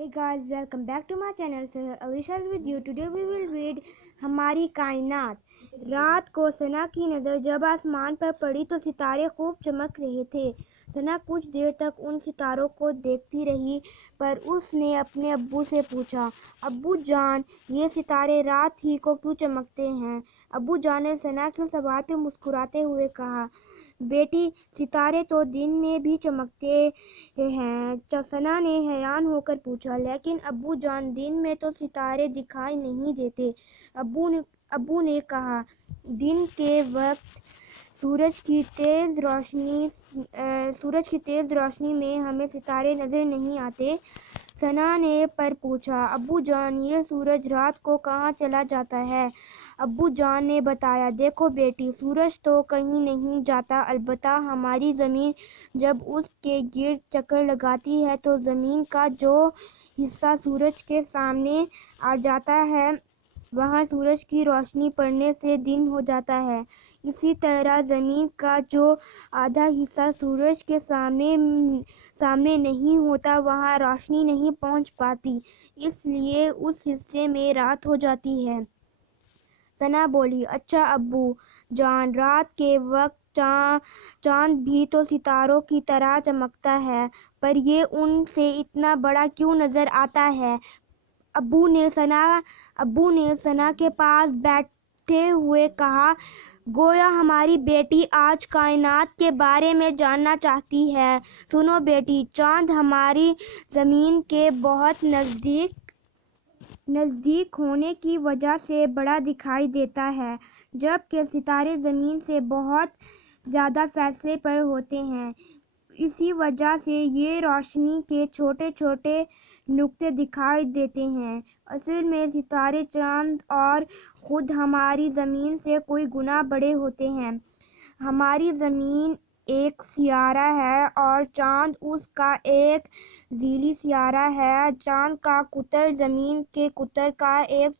Hey guys, welcome back to my channel. So Alicia is with you. Today we will read हमारी कायनात। रात को सना की नज़र जब आसमान पर पड़ी तो सितारे खूब चमक रहे थे। सना कुछ देर तक उन सितारों को देखती रही, पर उसने अपने अब्बू से पूछा, अब्बू जान, ये सितारे रात ही को क्यों चमकते हैं? अब्बू जान ने सना के सवाल पे मुस्कुराते हुए कहा, बेटी, सितारे तो दिन में भी चमकते हैं। सना ने हैरान होकर पूछा, लेकिन अब्बू जान, दिन में तो सितारे दिखाई नहीं देते। अब्बू ने कहा, दिन के वक्त सूरज की तेज रोशनी में हमें सितारे नजर नहीं आते। सना ने पर पूछा, अब्बू जान, ये सूरज रात को कहाँ चला जाता है? अब्बू जान ने बताया, देखो बेटी, सूरज तो कहीं नहीं जाता, अलबत्ता हमारी ज़मीन जब उसके गिर्द चक्कर लगाती है तो ज़मीन का जो हिस्सा सूरज के सामने आ जाता है वहाँ सूरज की रोशनी पड़ने से दिन हो जाता है। इसी तरह ज़मीन का जो आधा हिस्सा सूरज के सामने नहीं होता वहाँ रोशनी नहीं पहुँच पाती, इसलिए उस हिस्से में रात हो जाती है। सना बोली, अच्छा अब्बू जान, रात के वक्त चांद भी तो सितारों की तरह चमकता है, पर ये उनसे इतना बड़ा क्यों नजर आता है? अब्बू ने सना के पास बैठे हुए कहा, गोया हमारी बेटी आज कायनात के बारे में जानना चाहती है। सुनो बेटी, चांद हमारी ज़मीन के बहुत नज़दीक होने की वजह से बड़ा दिखाई देता है, जबकि सितारे ज़मीन से बहुत ज़्यादा फासले पर होते हैं। इसी वजह से ये रोशनी के छोटे छोटे नुक्ते दिखाई देते हैं। असल में सितारे चांद और खुद हमारी ज़मीन से कोई गुना बड़े होते हैं। हमारी ज़मीन एक सियारा है और चांद उसका एक ज़ीली सियारा है। चांद का कुतर ज़मीन के कुतर का एक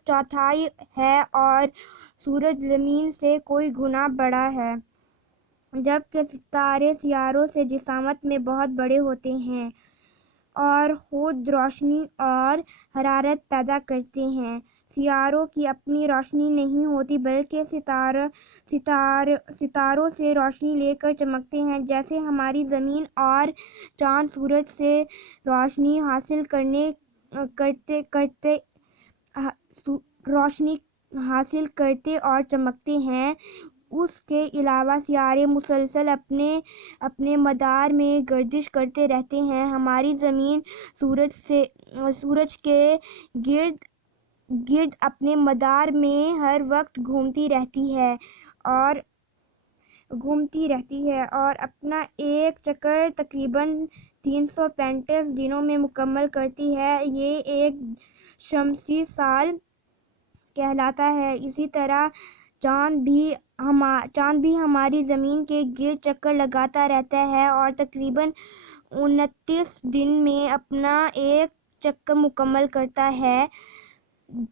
चौथाई है और सूरज ज़मीन से कोई गुना बड़ा है, जबकि सितारे सियारों से जिसामत में बहुत बड़े होते हैं और खुद रोशनी और हरारत पैदा करते हैं। सितारों की अपनी रोशनी नहीं होती, बल्कि सितारों से रोशनी लेकर चमकते हैं। जैसे हमारी ज़मीन और चांद सूरज से रोशनी करते और चमकते हैं, उसके अलावा सितारे मुसलसल अपने मदार में गर्दिश करते रहते हैं। हमारी ज़मीन सूरज के गिर्द अपने मदार में हर वक्त घूमती रहती है और अपना एक चक्कर तकरीबन 335 दिनों में मुकम्मल करती है। ये एक शमसी साल कहलाता है। इसी तरह चांद भी हमारी ज़मीन के गिर्द चक्कर लगाता रहता है और तकरीबन 29 दिन में अपना एक चक्कर मुकम्मल करता है।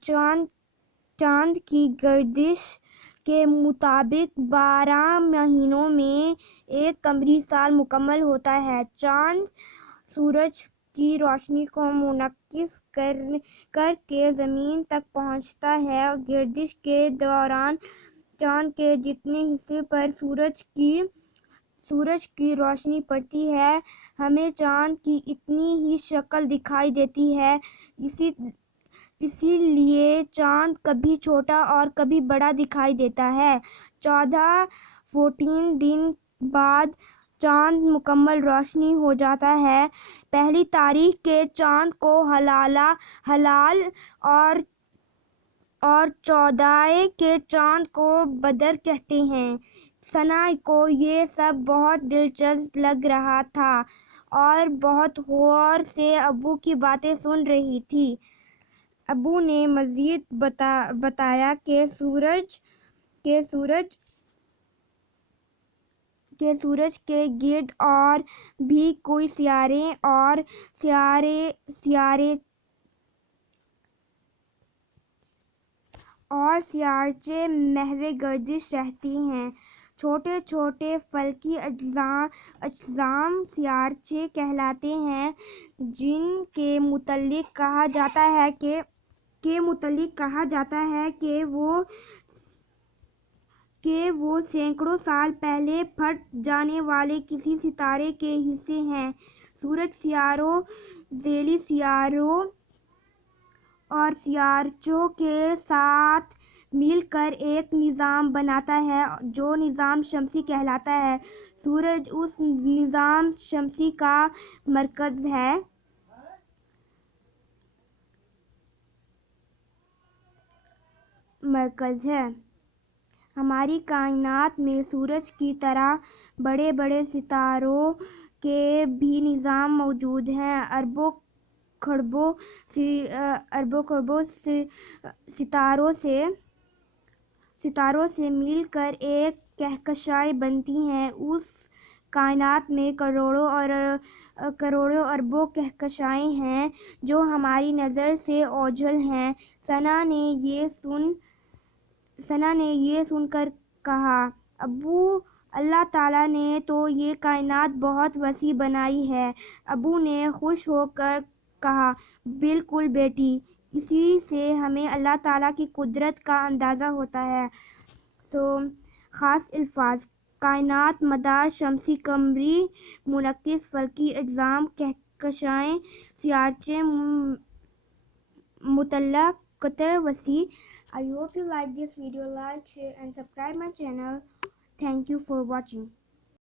चांद की गर्दिश के मुताबिक 12 महीनों में एक कमरी साल मुकम्मल होता है। चांद सूरज की रोशनी को मुनक्किस करके ज़मीन तक पहुंचता है और गर्दिश के दौरान चांद के जितने हिस्से पर सूरज की रोशनी पड़ती है, हमें चांद की इतनी ही शक्ल दिखाई देती है। इसीलिए चांद कभी छोटा और कभी बड़ा दिखाई देता है। 14 दिन बाद चांद मुकम्मल रोशनी हो जाता है। पहली तारीख के चांद को हलाल और 14 के चांद को बदर कहते हैं। सना को ये सब बहुत दिलचस्प लग रहा था और बहुत गौर से अब्बू की बातें सुन रही थी। अब्बू ने मज़ीद बताया कि सूरज के गिर्द और भी कोई सियारे महज़ गर्दिश रहती हैं। چھوٹے چھوٹے فلکی اجسام سیارچے کہلاتے ہیں، جن کے متعلق کہا جاتا ہے کہ وہ سینکڑوں سال پہلے پھٹ جانے والے کسی ستارے کے حصے ہیں۔ سورج سیاروں، ذیلی سیاروں اور سیارچوں کے ساتھ مل کر ایک نظام بناتا ہے جو نظام شمسی کہلاتا ہے۔ سورج اس نظام شمسی کا مرکز ہے۔ ہماری کائنات میں سورج کی طرح بڑے بڑے ستاروں کے بھی نظام موجود ہیں۔ اربوں خربوں ستاروں سے مل کر ایک کہکشاں بنتی ہے۔ اس کائنات میں کروڑوں اربوں کہکشاؤں ہیں جو ہماری نظر سے اوجھل ہیں۔ ثنا نے یہ سن کر کہا، ابو، اللہ تعالیٰ نے تو یہ کائنات بہت وسیع بنائی ہے۔ ابو نے خوش ہو کر کہا، بالکل بیٹی، اسی سے ہمیں اللہ تعالیٰ کی قدرت کا اندازہ ہوتا ہے۔ خاص الفاظ: کائنات، مدار شمسی، قمری، منعکس فلکی اجسام، کہکشائیں، سیارچے، مطلع قطر وسیع۔ I hope you like this video. Like, share and subscribe my channel. Thank you for watching.